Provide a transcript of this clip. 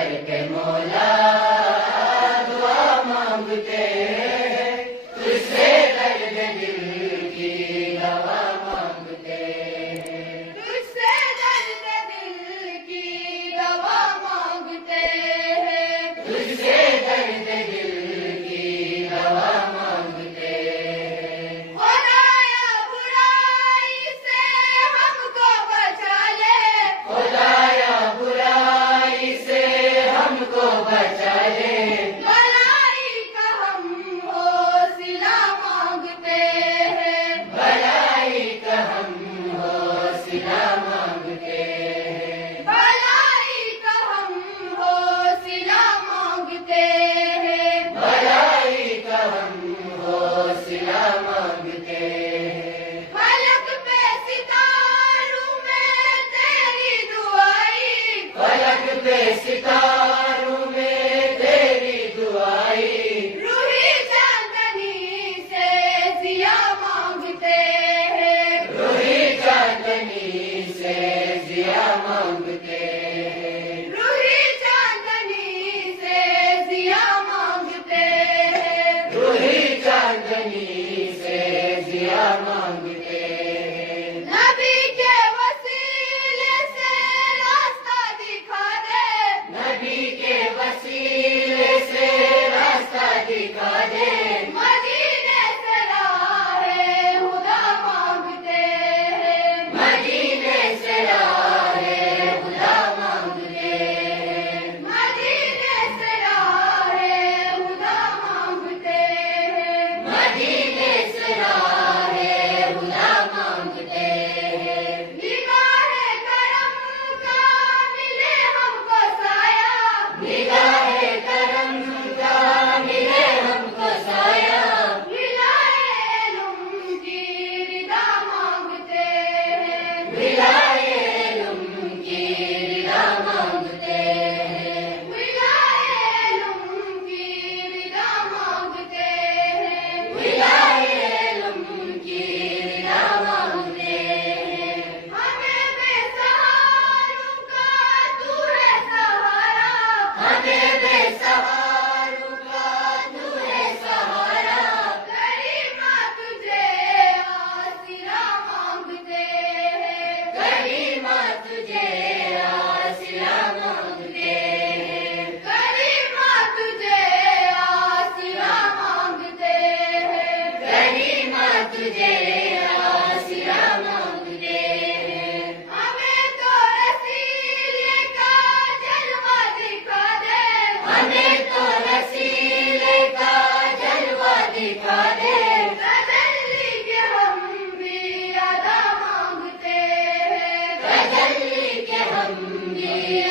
करके मौला दुआ मांगते हैं, तुझसे दर्द दिल की दवा मांगते हैं, तुझसे दर्द दिल की दवा मांगते हैं, तुझसे दर्द दिल की दवा मांगते हैं। खुदाया बुराई से हमको बचा ले, खुदाया बुराई से हमको बचा ले, भलाई का हम हौसला मांगते हैं, भलाई का हम हौसला मांगते हैं, भलाई का हम हौसला मांगते हैं, भलाई का हम हौसला मांगते हैं। फलक पे सितारों में तेरी दुआई, फलक पे सितारों में तेरी दुआई, रूही चांदनी से जिया मांगते हैं, रूही चांदनी से जिया मांगते हैं, रूही चांदनी से जिया मांगते हैं, रूही चांदनी से जिया मांगते हैं। नबी के वसीले से रास्ता दिखा दे, नबी के वसीले से रास्ता दिखा दे, मदीने से राहे हुदा मांगते हैं, मदीने से राहे खुदा मांगते हैं, मदीने से राहे हुदा मांगते हैं, मदीने से राहे खुदा मांगते हैं। निगाहे करम का मिले हमको साया, निगाहे करम का मिले हमको साया, विलाए इल्म की रिदा मांगते हैं, विलाए इल्म की रिदा मांगते हैं, विलाए इल्म की रिदा मांगते हैं, विलाए इल्म की रिदा मांगते हैं। हमें बेसहारों का तू है सहारा, हमें बेसहारों का तू है सहारा, करीमा तुझे आसिरा मांगते हैं, करीमा तुझे आसिया मांगते हैं, करीमा तुझे आसिरा मांगते हैं, करीमा तुझे आसिया मांगते हैं। हमें तो रसीले का जलवा दिखा दे, हमें तो रसीले का जलवा दिखा दे, तजल्ली के हम भी अदा मांगते हैं, तजल्ली के हम भी